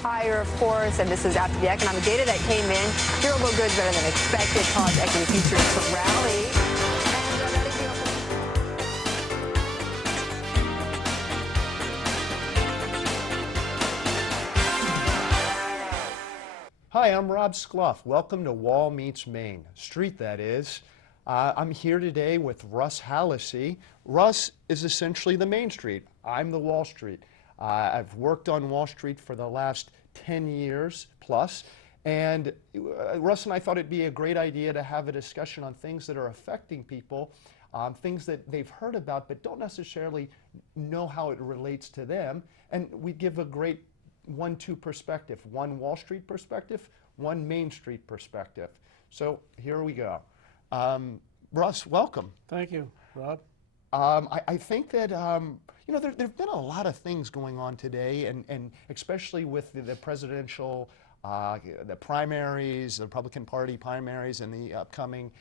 higher, of course, and this is after the economic data that came in. Durable goods better than expected caused equity futures to rally. Hi, I'm Rob Skluff. Welcome to Wall Meets Main Street, that is. I'm here today with Russ Hallisey. Russ is essentially the Main Street. I'm the Wall Street. I've worked on Wall Street for the last 10 years plus, and Russ and I thought it'd be a great idea to have a discussion on things that are affecting people, things that they've heard about but don't necessarily know how it relates to them, and we give a great 1-2 perspective, one Wall Street perspective, one Main Street perspective. So here we go. Russ, welcome. Thank you, Rob. I think that you know, there have been a lot of things going on today, and especially with the presidential, the primaries, the Republican Party primaries, and the upcoming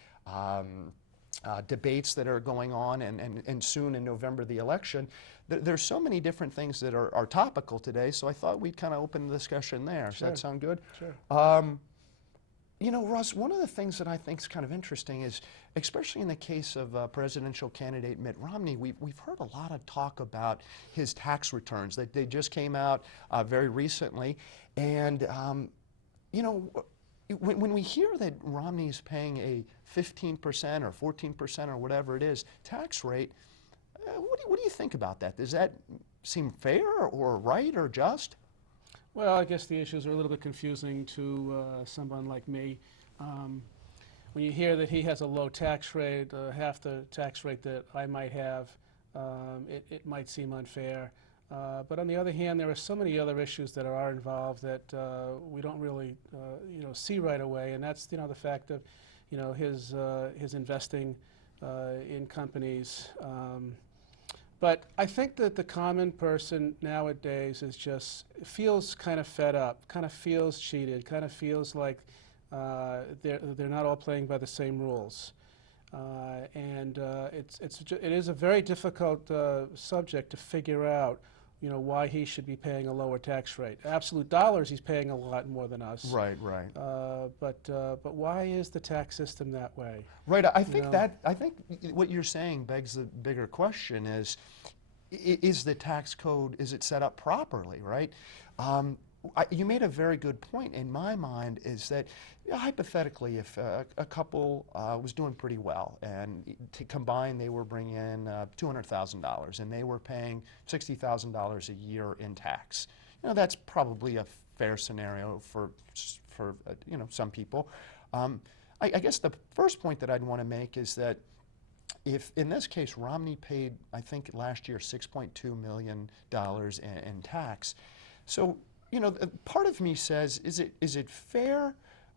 debates that are going on, and soon in November the election. There's so many different things that are topical today, so I thought we'd kind of open the discussion there. Sure. Does that sound good? Sure. You know, Russ, one of the things that I think is kind of interesting is, especially in the case of presidential candidate Mitt Romney, we've heard a lot of talk about his tax returns. They just came out very recently, and you know, when we hear that Romney is paying a 15% or 14% or whatever it is tax rate, what do you think about that? Does that seem fair or right or just? Well, I guess the issues are a little bit confusing to someone like me. When you hear that he has a low tax rate, half the tax rate that I might have, it might seem unfair. But on the other hand, there are so many other issues that are involved that we don't really, you know, see right away, and that's, you know, the fact of, you know, his investing in companies. But I think that the common person nowadays feels kind of fed up, kind of feels cheated, kind of feels like they're not all playing by the same rules. It is a very difficult subject to figure out, you know, why he should be paying a lower tax rate. Absolute dollars, he's paying a lot more than us. Right, right. But why is the tax system that way? Right. I think what you're saying begs the bigger question: is the tax code, is it set up properly? Right. You made a very good point in my mind, is that, you know, hypothetically, if a couple was doing pretty well, and combined they were bringing in $200,000 and they were paying $60,000 a year in tax, you know, that's probably a fair scenario for you know, some people. I guess the first point that I'd want to make is that if, in this case, Romney paid, I think last year, $6.2 million in tax, so, you know, part of me says, is it fair?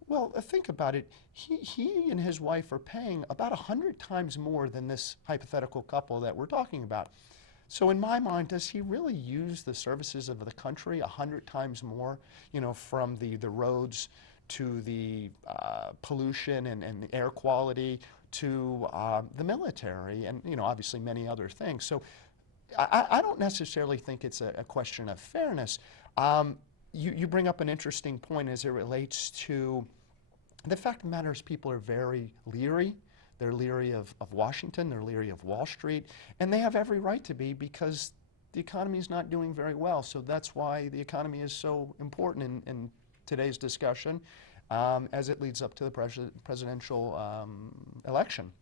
Well, think about it. He and his wife are paying about 100 times more than this hypothetical couple that we're talking about. So in my mind, does he really use the services of the country 100 times more, you know, from the roads to the pollution and the air quality to the military and, you know, obviously many other things. So I don't necessarily think it's a question of fairness. You bring up an interesting point as it relates to the fact of the matter is people are very leery. They're leery of Washington, they're leery of Wall Street, and they have every right to be, because the economy is not doing very well. So that's why the economy is so important in today's discussion as it leads up to the presidential election.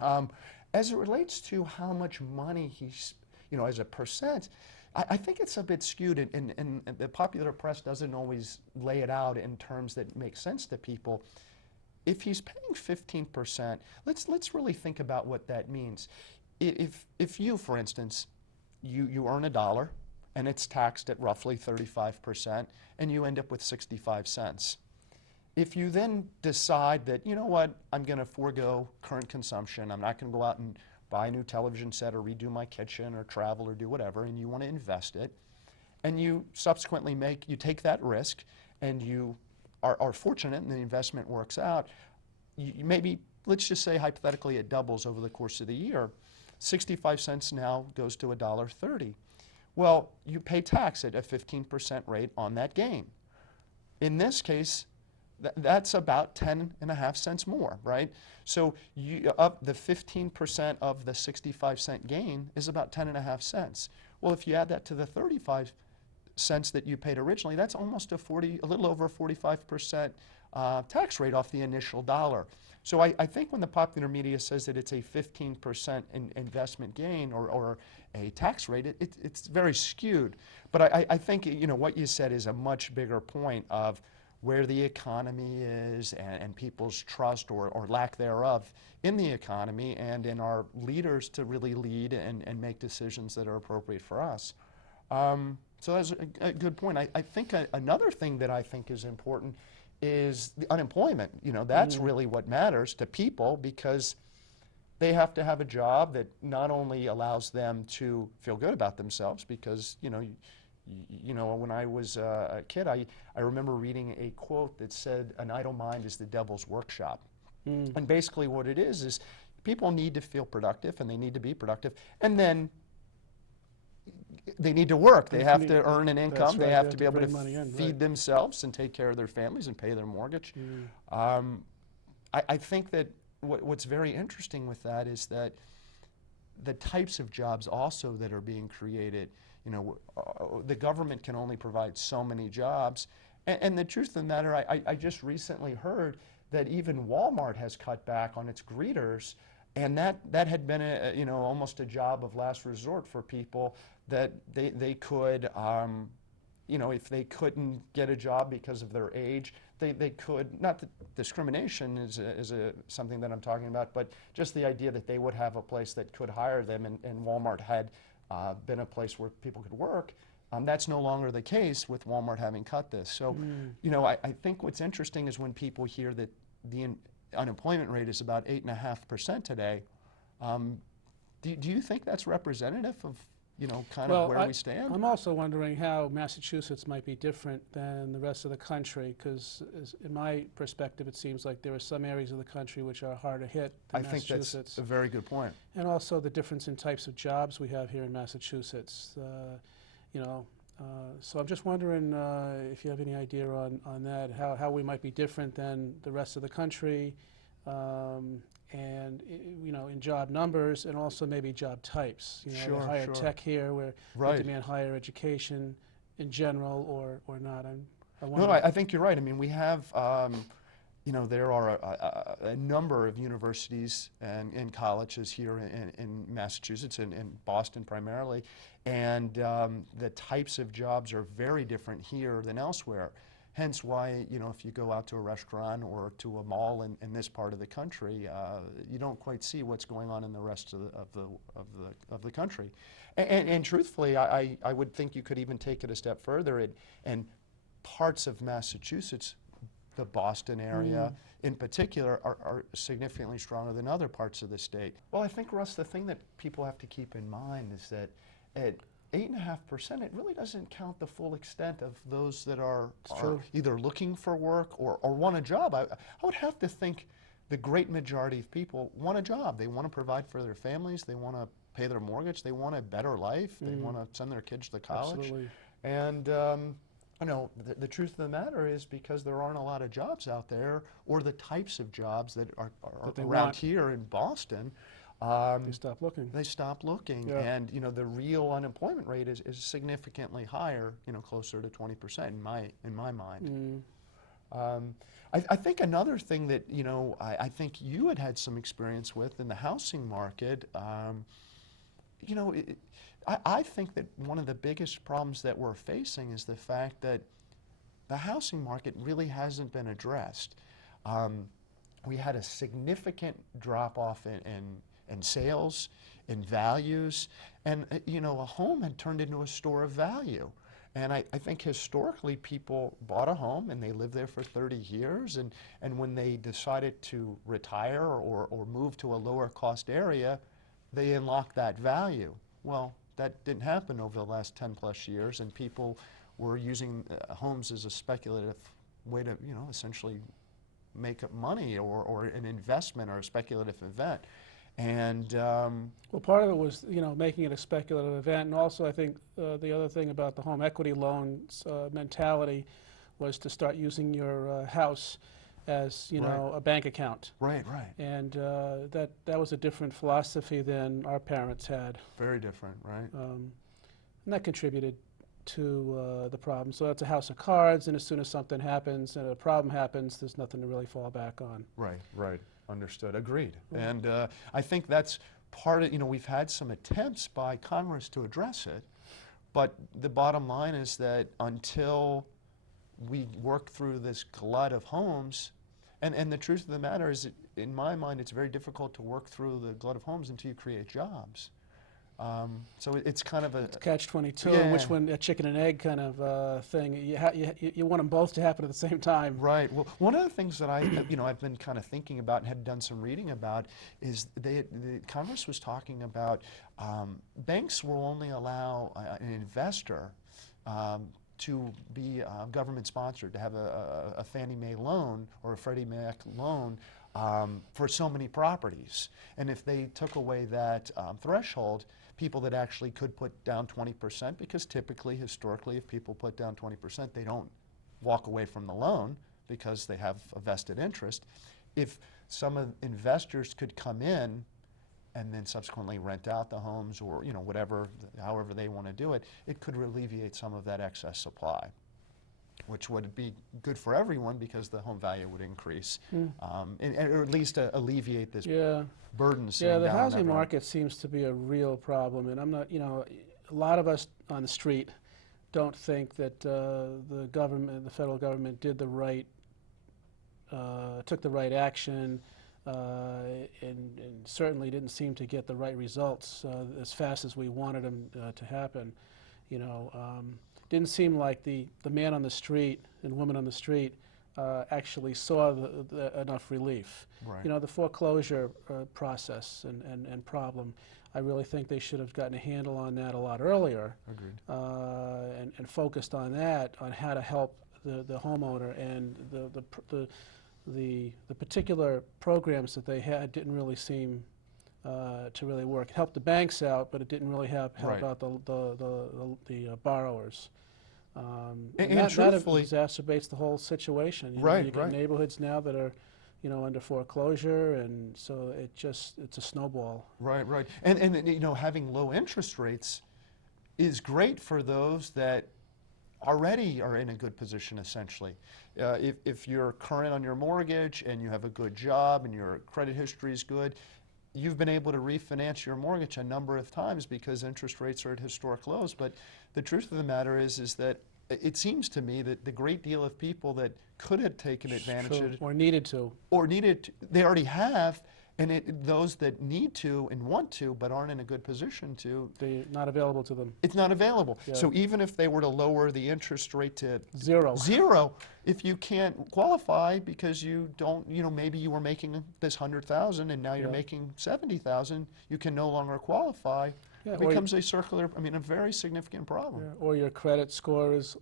As it relates to how much money he's, you know, as a percent, I think it's a bit skewed, and the popular press doesn't always lay it out in terms that make sense to people. If he's paying 15%, let's really think about what that means. If you, for instance, you earn $1 and it's taxed at roughly 35%, and you end up with 65 cents. If you then decide that, you know what, I'm going to forego current consumption, I'm not going to go out and buy a new television set or redo my kitchen or travel or do whatever, and you want to invest it, and you subsequently you take that risk, and you are fortunate and the investment works out, you maybe, let's just say hypothetically it doubles over the course of the year, 65 cents now goes to $1.30. Well, you pay tax at a 15% rate on that gain. in this case, that's about 10.5 cents more, right? So up the 15% of the 65-cent gain is about 10.5 cents. Well, if you add that to the 35 cents that you paid originally, that's almost a little over 45% tax rate off the initial dollar. So I think when the popular media says that it's a 15% investment gain or a tax rate, it's very skewed. But I think what you said is a much bigger point of where the economy is and people's trust or lack thereof in the economy and in our leaders to really lead and make decisions that are appropriate for us. So that's a good point. I think another thing that I think is important is the unemployment. That's really what matters to people, because they have to have a job that not only allows them to feel good about themselves, because when I was a kid, I remember reading a quote that said, "An idle mind is the devil's workshop." And basically what it is people need to feel productive, and they need to be productive, and then they need to work. They have to earn an income. They have to be able to feed themselves and take care of their families and pay their mortgage. I think that what's very interesting with that is that the types of jobs also that are being created, the government can only provide so many jobs. And the truth of the matter, I just recently heard that even Walmart has cut back on its greeters, and that had been almost a job of last resort for people that they could, if they couldn't get a job because of their age, they could, not that discrimination is something that I'm talking about, but just the idea that they would have a place that could hire them, and Walmart had been a place where people could work. That's no longer the case with Walmart having cut this. So, I think what's interesting is when people hear that the unemployment rate is about 8.5% today. Do you think that's representative of where we stand? I'm also wondering how Massachusetts might be different than the rest of the country, because in my perspective, it seems like there are some areas of the country which are harder hit than Massachusetts. I think that's a very good point. And also the difference in types of jobs we have here in Massachusetts. So I'm just wondering if you have any idea on that, how we might be different than the rest of the country, and in job numbers, and also maybe job types. Higher tech here, where they demand higher education in general, or not. I think you're right. I mean, we have, there are a number of universities and colleges here in Massachusetts, and in Boston primarily, and the types of jobs are very different here than elsewhere. Hence why, if you go out to a restaurant or to a mall in this part of the country, you don't quite see what's going on in the rest of the country. And truthfully, I would think you could even take it a step further. And parts of Massachusetts, the Boston area in particular, are significantly stronger than other parts of the state. Well, I think, Russ, the thing that people have to keep in mind is that at 8.5%, it really doesn't count the full extent of those that are either looking for work or want a job. I would have to think the great majority of people want a job. They want to provide for their families. They want to pay their mortgage. They want a better life. They want to send their kids to college. Absolutely. And the truth of the matter is, because there aren't a lot of jobs out there, or the types of jobs that are around here in Boston, they stop looking. They stop looking, and the real unemployment rate is significantly higher, closer to 20% in my mind. I think another thing that I think you had some experience with in the housing market. I think that one of the biggest problems that we're facing is the fact that the housing market really hasn't been addressed. We had a significant drop-off in sales, in values, and a home had turned into a store of value. And I think historically people bought a home and they lived there for 30 years, and when they decided to retire or move to a lower cost area, they unlocked that value. Well, that didn't happen over the last 10 plus years, and people were using homes as a speculative way to essentially make up money, or an investment, or a speculative event. And well, part of it was making it a speculative event, and also I think the other thing about the home equity loans mentality was to start using your house as, you know, a bank account. Right, right. And that was a different philosophy than our parents had. Very different, right? And that contributed to the problem. So it's a house of cards, and as soon as something happens and a problem happens, there's nothing to really fall back on. Right, right. Understood. Agreed. And I think that's part of, you know, we've had some attempts by Congress to address it, but the bottom line is that until we work through this glut of homes, and the truth of the matter is, in my mind, it's very difficult to work through the glut of homes until you create jobs. So it's kind of a catch-22, yeah. which one, a chicken and egg kind of thing. You want them both to happen at the same time. Right. Well, one of the things that I've been kind of thinking about and had done some reading about is the Congress was talking about banks will only allow an investor to be government sponsored, to have a Fannie Mae loan or a Freddie Mac loan for so many properties. And if they took away that threshold, people that actually could put down 20%, because typically, historically, if people put down 20%, they don't walk away from the loan because they have a vested interest. If some investors could come in and then subsequently rent out the homes, or whatever, however they want to do it, it could alleviate some of that excess supply, which would be good for everyone because the home value would increase, or at least alleviate this burden. Yeah, the housing market seems to be a real problem, and I'm not, a lot of us on the street don't think that the federal government did the right, took the right action, and certainly didn't seem to get the right results as fast as we wanted them to happen. Didn't seem like the man on the street and woman on the street actually saw enough relief. Right. The foreclosure process and problem, I really think they should have gotten a handle on that a lot earlier. Agreed. And focused on that, on how to help the homeowner, and the particular programs that they had didn't really seem to really work. It helped the banks out, but it didn't really help out the borrowers. And that exacerbates the whole situation. You get neighborhoods now that are, under foreclosure, and so it's a snowball. Right, right. And having low interest rates is great for those that already are in a good position, essentially. If you're current on your mortgage and you have a good job and your credit history is good, you've been able to refinance your mortgage a number of times because interest rates are at historic lows. But the truth of the matter is that it seems to me that the great deal of people that could have taken advantage of it, or needed to, they already have, and those that need to and want to but aren't in a good position to, they're not available to them. It's not available. Yeah. So even if they were to lower the interest rate to zero, if you can't qualify because you don't, maybe you were making this 100,000 and now you're making 70,000, you can no longer qualify. Yeah, it becomes a very significant problem. Yeah, or your credit score is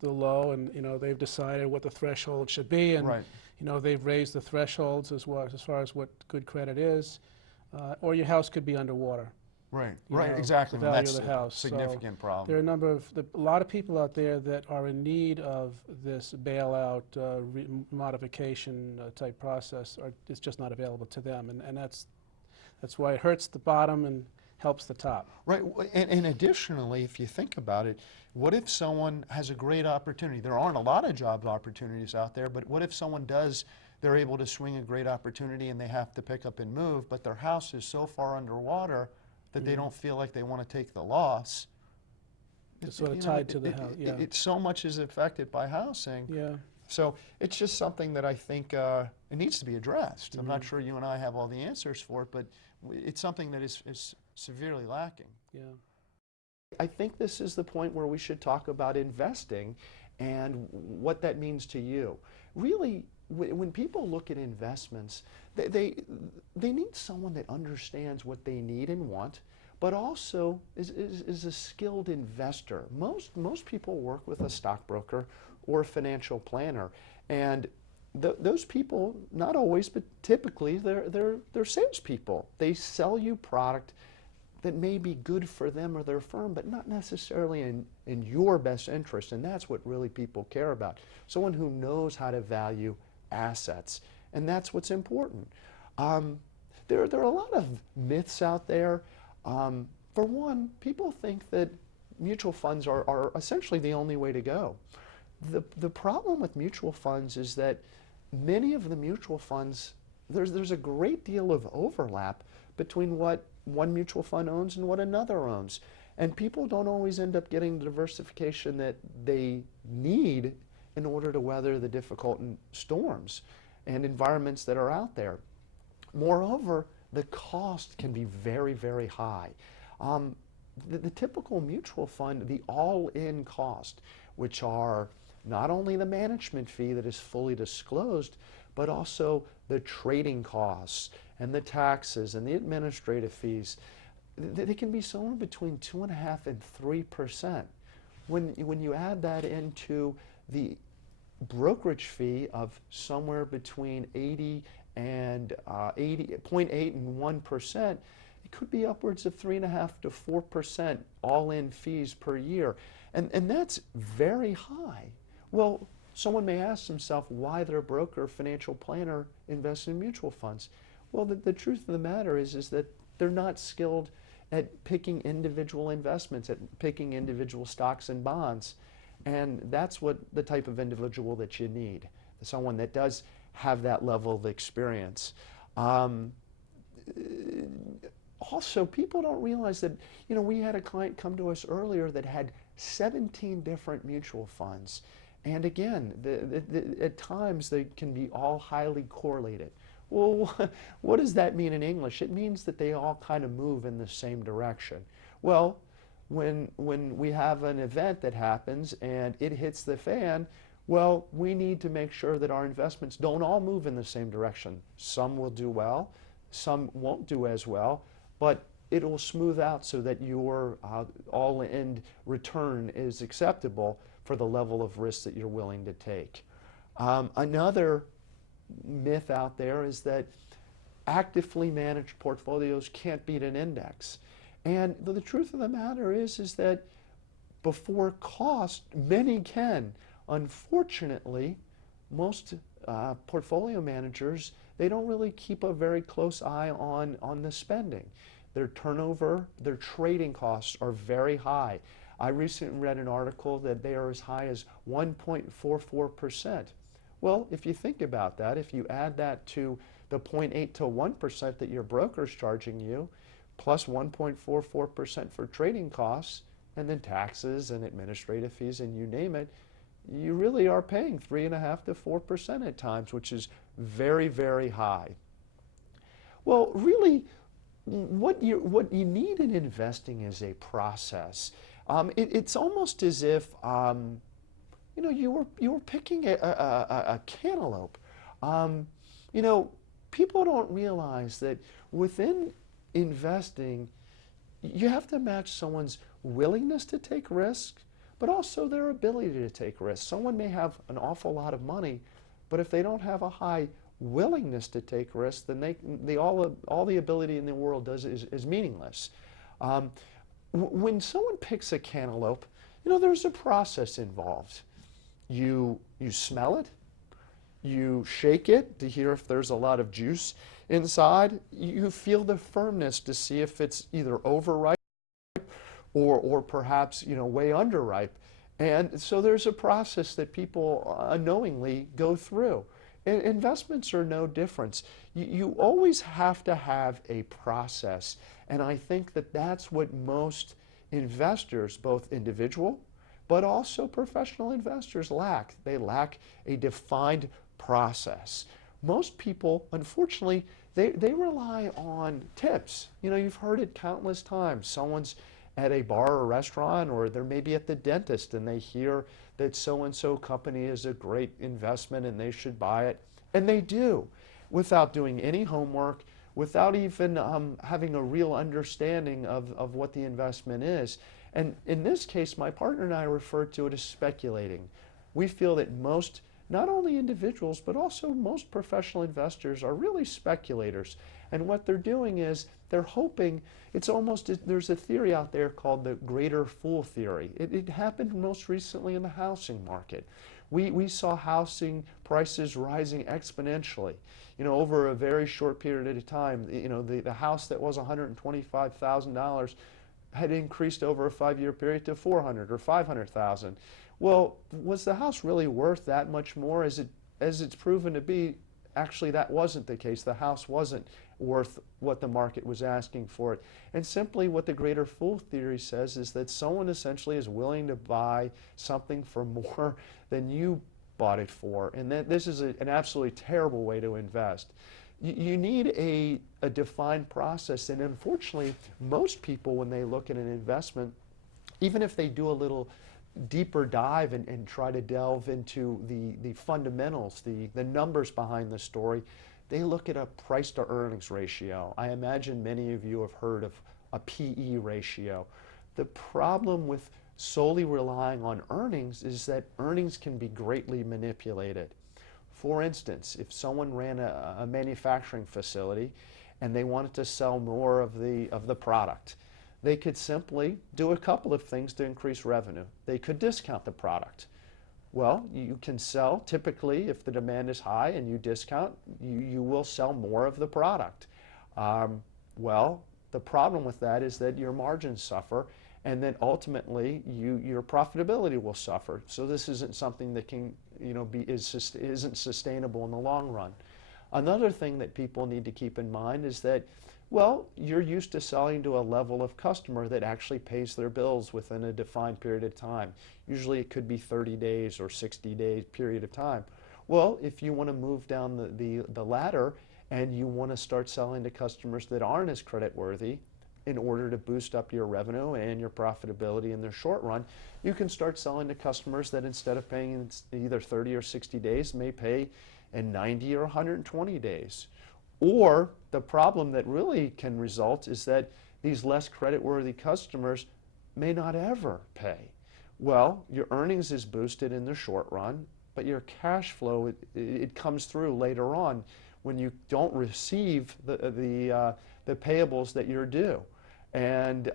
the low, and they've decided what the threshold should be, and they've raised the thresholds as far as what good credit is, or your house could be underwater. Right, right, exactly. The value That's of the house. A significant problem. There are a lot of people out there that are in need of this bailout modification type process. It's just not available to them, and that's why it hurts the bottom and helps the top. Right, and additionally, if you think about it, what if someone has a great opportunity? There aren't a lot of job opportunities out there, but what if someone they're able to swing a great opportunity and they have to pick up and move, but their house is so far underwater that they don't feel like they want to take the loss? It's sort of tied to the house, yeah. So much is affected by housing. Yeah. So it's just something that I think it needs to be addressed. I'm not sure you and I have all the answers for it, but it's something that is severely lacking. Yeah. I think this is the point where we should talk about investing and what that means to you. Really, when people look at investments, they need someone that understands what they need and want, but also is a skilled investor. Most people work with a stockbroker or a financial planner, and those people, not always, but typically, they're salespeople. They sell you product that may be good for them or their firm, but not necessarily in your best interest. And that's what really people care about. Someone who knows how to value assets. And that's what's important. There are a lot of myths out there. For one, people think that mutual funds are essentially the only way to go. The problem with mutual funds is that many of the mutual funds, there's a great deal of overlap between what one mutual fund owns and what another owns. And people don't always end up getting the diversification that they need in order to weather the difficult storms and environments that are out there. Moreover, the cost can be very, very high. The typical mutual fund, the all-in cost, which are not only the management fee that is fully disclosed, but also the trading costs and the taxes and the administrative fees, they can be somewhere between 2.5% and 3%. When you add that into the brokerage fee of somewhere between 0.8 and 1%, it could be upwards of 3.5% to 4% all-in fees per year. And that's very high. Well, someone may ask themselves why their broker or financial planner invests in mutual funds. Well, the truth of the matter is that they're not skilled at picking individual investments, at picking individual stocks and bonds. And that's what the type of individual that you need, someone that does have that level of experience. Also, people don't realize that, we had a client come to us earlier that had 17 different mutual funds. And again, at times they can be all highly correlated. Well, what does that mean in English? It means that they all kind of move in the same direction. Well, when we have an event that happens and it hits the fan, well, we need to make sure that our investments don't all move in the same direction. Some will do well, some won't do as well, but it will smooth out so that your all-in return is acceptable for the level of risk that you're willing to take. Another myth out there is that actively managed portfolios can't beat an index. And the truth of the matter is that before cost, many can. Unfortunately, most portfolio managers, they don't really keep a very close eye on the spending. Their turnover, their trading costs are very high. I recently read an article that they are as high as 1.44%. Well, if you think about that, if you add that to the 0.8 to 1% that your broker's charging you, plus 1.44% for trading costs, and then taxes and administrative fees and you name it, you really are paying 3.5% to 4% at times, which is very, very high. Well, really, what you need in investing is a process. It's almost as if you were picking a cantaloupe. People don't realize that within investing, you have to match someone's willingness to take risks, but also their ability to take risks. Someone may have an awful lot of money, but if they don't have a high willingness to take risks, then all the ability in the world does is meaningless. When someone picks a cantaloupe, there's a process involved. You smell it, you shake it to hear if there's a lot of juice inside, you feel the firmness to see if it's either overripe or perhaps way underripe. And so there's a process that people unknowingly go through. And investments are no different. You always have to have a process. And I think that that's what most investors, both individual but also professional investors, lack. They lack a defined process. Most people, unfortunately, they rely on tips. You've heard it countless times. Someone's at a bar or restaurant, or they're maybe at the dentist, and they hear that so-and-so company is a great investment and they should buy it. And they do, without doing any homework, without even having a real understanding of what the investment is. And in this case, my partner and I refer to it as speculating. We feel that most, not only individuals, but also most professional investors are really speculators. And what they're doing is they're hoping, it's almost, there's a theory out there called the greater fool theory. It happened most recently in the housing market. We saw housing prices rising exponentially, over a very short period of time. The house that was $125,000 had increased over a 5-year period to $400,000 or $500,000. Well, was the house really worth that much more? As it's proven to be, actually that wasn't the case. The house wasn't worth what the market was asking for it. And simply what the greater fool theory says is that someone essentially is willing to buy something for more than you bought it for. And that this is an absolutely terrible way to invest. You need a defined process, and unfortunately most people, when they look at an investment, even if they do a little deeper dive and try to delve into the fundamentals, the numbers behind the story, they look at a price to earnings ratio. I imagine many of you have heard of a PE ratio. The problem with solely relying on earnings is that earnings can be greatly manipulated. For instance, if someone ran a manufacturing facility and they wanted to sell more of the product, they could simply do a couple of things to increase revenue. They could discount the product. Well, you can sell, typically, if the demand is high and you discount, you will sell more of the product. Well, the problem with that is that your margins suffer, and then ultimately your profitability will suffer. So this isn't something that can, isn't sustainable in the long run. Another thing that people need to keep in mind is that, well, you're used to selling to a level of customer that actually pays their bills within a defined period of time. Usually it could be 30 days or 60 days period of time. Well, if you want to move down the ladder and you want to start selling to customers that aren't as creditworthy in order to boost up your revenue and your profitability in the short run, you can start selling to customers that instead of paying in either 30 or 60 days may pay in 90 or 120 days. Or the problem that really can result is that these less creditworthy customers may not ever pay. Well, your earnings is boosted in the short run, but your cash flow, it comes through later on when you don't receive the payables that you're due. And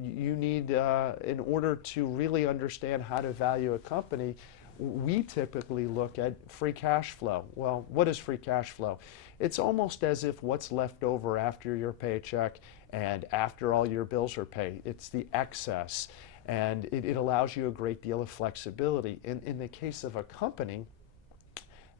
you need, in order to really understand how to value a company, we typically look at free cash flow. Well, what is free cash flow? It's almost as if what's left over after your paycheck and after all your bills are paid. It's the excess, and it allows you a great deal of flexibility. In the case of a company,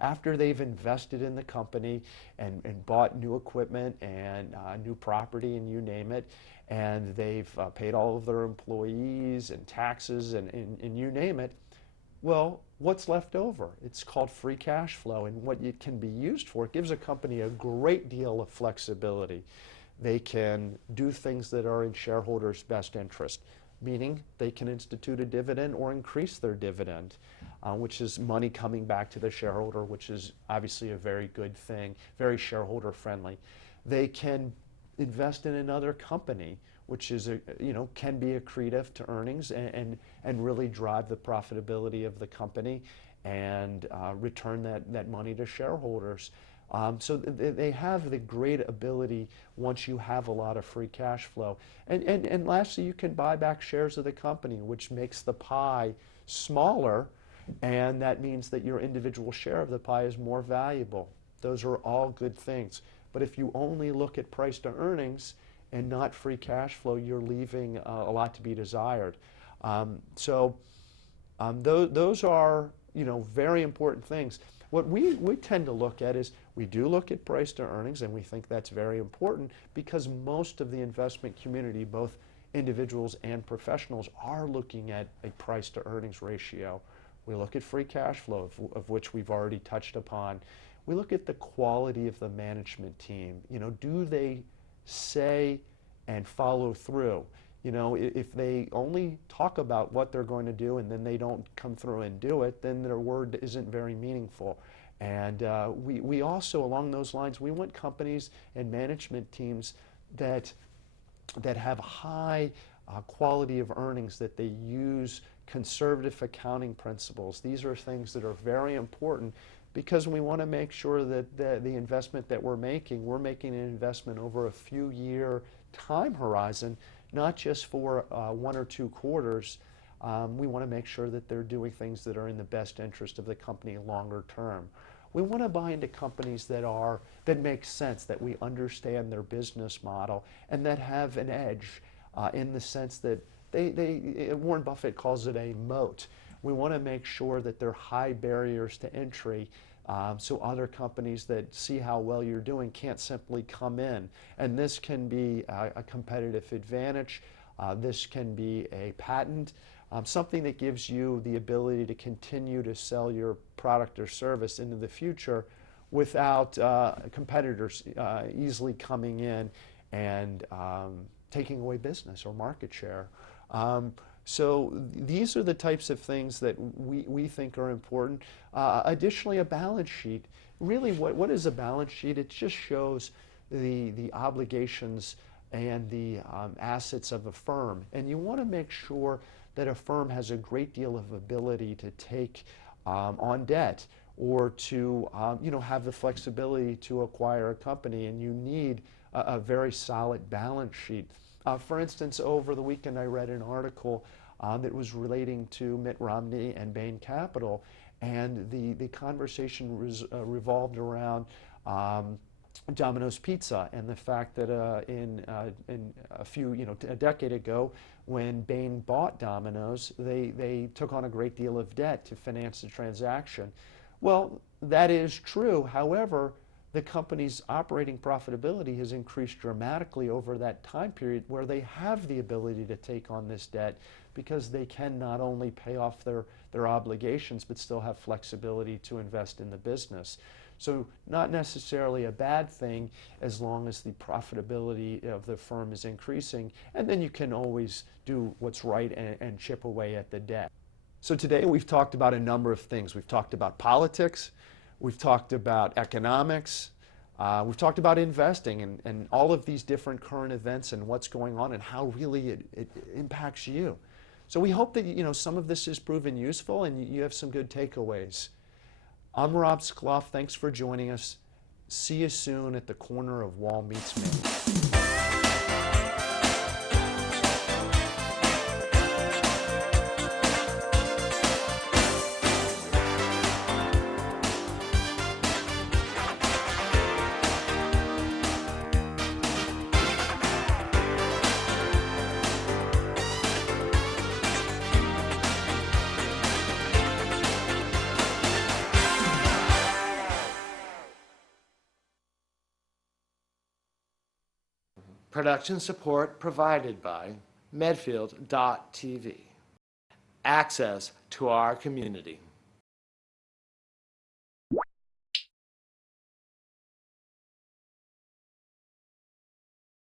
after they've invested in the company and bought new equipment and new property and you name it, and they've paid all of their employees and taxes and you name it, well, what's left over? It's called free cash flow, and what it can be used for, it gives a company a great deal of flexibility. They can do things that are in shareholders' best interest, meaning they can institute a dividend or increase their dividend, which is money coming back to the shareholder, which is obviously a very good thing, very shareholder friendly. They can invest in another company, which is can be accretive to earnings and really drive the profitability of the company and return that money to shareholders. So they have the great ability, once you have a lot of free cash flow. And lastly, you can buy back shares of the company, which makes the pie smaller, and that means that your individual share of the pie is more valuable. Those are all good things. But if you only look at price to earnings and not free cash flow, you're leaving a lot to be desired. Those are very important things. What we tend to look at is we do look at price to earnings, and we think that's very important because most of the investment community, both individuals and professionals, are looking at a price to earnings ratio. We look at free cash flow, of which we've already touched upon. We look at the quality of the management team. Do they say and follow through? If they only talk about what they're going to do and then they don't come through and do it, then their word isn't very meaningful. And we also, along those lines, we want companies and management teams that have high quality of earnings, that they use conservative accounting principles. These are things that are very important because we want to make sure that the investment that we're making an investment over a few year time horizon, not just for 1 or 2 quarters. We want to make sure that they're doing things that are in the best interest of the company longer term. We want to buy into companies that make sense, that we understand their business model, and that have an edge in the sense that Warren Buffett calls it a moat. We want to make sure that they're high barriers to entry, so other companies that see how well you're doing can't simply come in. And this can be a competitive advantage. This can be a patent, something that gives you the ability to continue to sell your product or service into the future without competitors easily coming in and taking away business or market share. So these are the types of things that we think are important. Additionally, a balance sheet. Really, what is a balance sheet? It just shows the obligations and the assets of a firm. And you want to make sure that a firm has a great deal of ability to take on debt, or to have the flexibility to acquire a company, and you need a very solid balance sheet. For instance, over the weekend I read an article that was relating to Mitt Romney and Bain Capital, and the conversation revolved around Domino's Pizza, and the fact that in a decade ago, when Bain bought Domino's, they took on a great deal of debt to finance the transaction. Well, that is true. However, the company's operating profitability has increased dramatically over that time period, where they have the ability to take on this debt because they can not only pay off their obligations but still have flexibility to invest in the business. So not necessarily a bad thing as long as the profitability of the firm is increasing, and then you can always do what's right and chip away at the debt. So today we've talked about a number of things. We've talked about politics, we've talked about economics, we've talked about investing and all of these different current events and what's going on and how really it impacts you. So we hope that some of this has proven useful and you have some good takeaways. I'm Rob Skloff. Thanks for joining us. See you soon at the corner of Wall meets Main. Production support provided by Medfield TV. Access to our community.